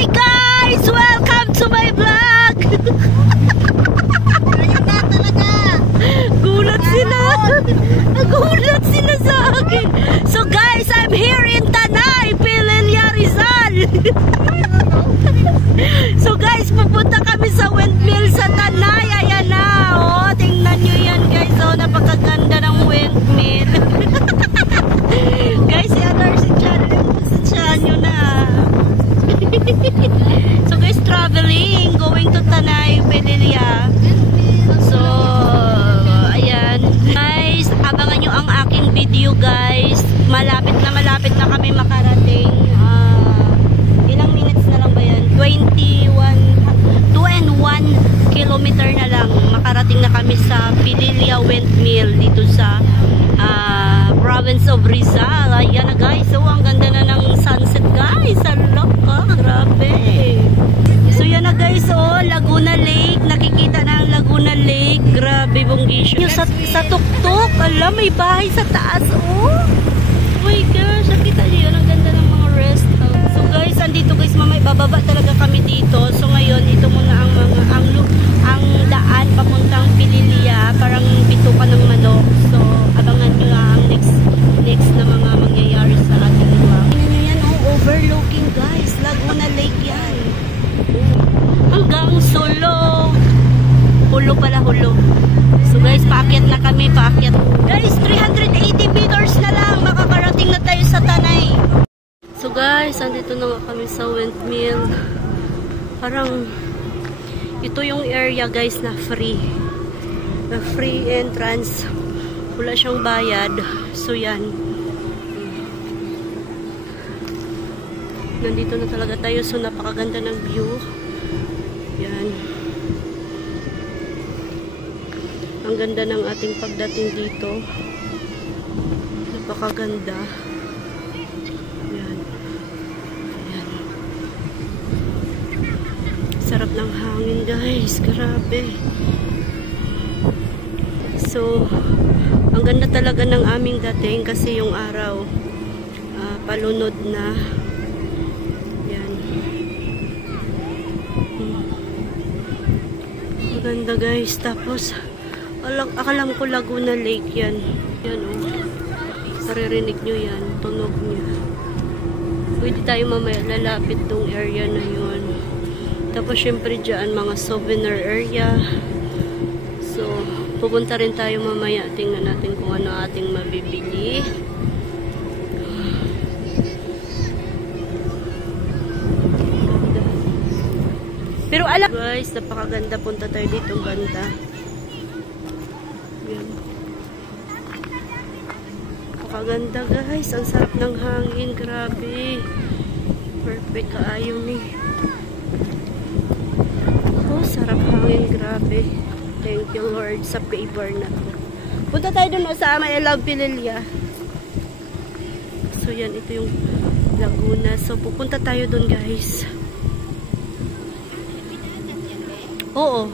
Hi guys! Welcome to my vlog! Ayun na talaga! Gulat sila! Nagulat sila sa akin! So guys, I'm here in Tanay, Pililla, Rizal! So guys, pupunta kami sa windmill sa Tanay. Ayan na! Oh, tingnan nyo yan guys. Oh, napakaganda ng windmill. Guys, yan are si Chanyo na. So guys, traveling, going to Tanay, Pililla. So, ayan. Guys, abangan nyo ang aking video guys. Malapit na kami makarating. Ilang minutes na lang ba yan? 2 and 1 kilometer na lang. Makarating na kami sa Pililla Windmill dito sa province of Rizal. Ayan na guys. So, ang ganda na ng sunset guys. Alok ka. Grabe. So, yan na guys. Oh, Laguna Lake. Nakikita na ang Laguna Lake. Grabe, bonggisyo. Sa tuktok. Alam, may bahay sa taas. Oh my gosh. Nakita nyo yun. Ang ganda ng mga rest house. So guys, andito guys, mamay bababa talaga kami dito. So ngayon, ito muna ang daan papuntang Pililla. Parang bitukan ng manok. So, abangan nyo na ang next na mga mangyayari sa ating vlog. Tingnan nyo yan, oh, overlooking guys. Laguna Lake yan. Hanggang Solo. Hulo pala, hulo. So guys, paakyat na kami, paakyat. Guys, 380 meters na lang. Makakarating na tayo sa Tanay. So guys, andito na nga kami sa windmill. Parang ito yung area guys na free. Na free entrance. Wala siyang bayad. So yan. Nandito na talaga tayo. So napakaganda ng view. Yan. Ang ganda ng ating pagdating dito. Napakaganda. Yan. Yan. Sarap ng hangin guys. Grabe. So, ang ganda talaga ng aming dating kasi yung araw palunod na. Yan. Maganda guys. Tapos, akalam ko Laguna Lake yan. Yan o. Maririnig nyo yan. Tunog niya. Pwede tayo mamaya lalapit tong area na yun. Tapos syempre dyan mga souvenir area. So, pupunta rin tayo mamaya. Tingnan natin kung ano ating mabibili. Pero alam guys, napakaganda. Punta tayo dito banda. Yan. Napakaganda guys. Ang sarap ng hangin. Grabe. Perfect kaayo ni. Oh, sarap hangin. Grabe. Thank you Lord sa favor na to. Punta tayo dun sa I Love Pililla. So yan, ito yung Laguna. So pupunta tayo dun guys. Oo.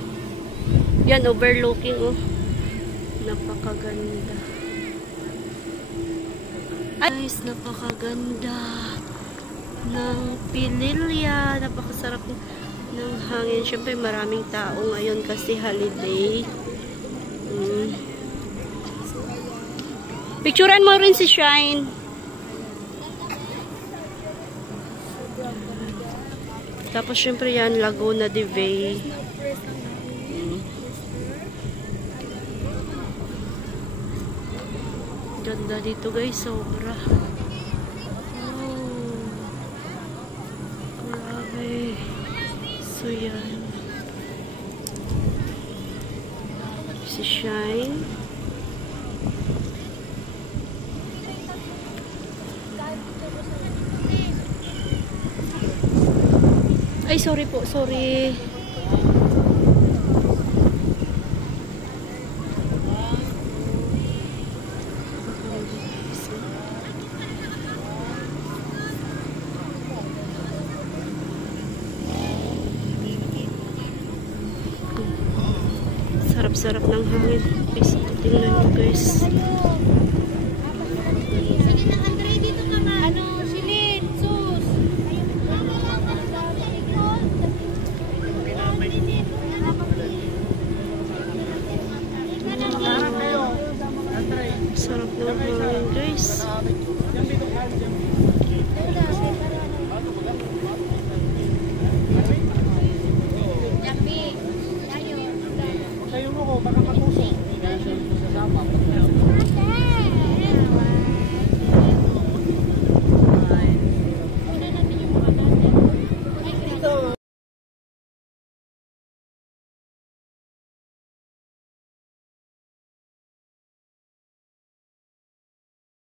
Yan, overlooking oh. Napakaganda. Guys, napakaganda ng Pililla. Napakasarap ng hangin. Siyempre maraming tao ngayon kasi holiday. Picturean mo rin si Shine. Tapos siyempre yan, Laguna de Bay. Ganda dito guys, sobra. Oh, grabe. So yan. Si Shine. Ay, sorry po, sorry. Sarap ng hangin. Guys, tingnan nyo guys. Sige na, Andre, dito ka ma. Silin, sus. Ayan, guys. Tayo mo ko, baka matusok. Sasama.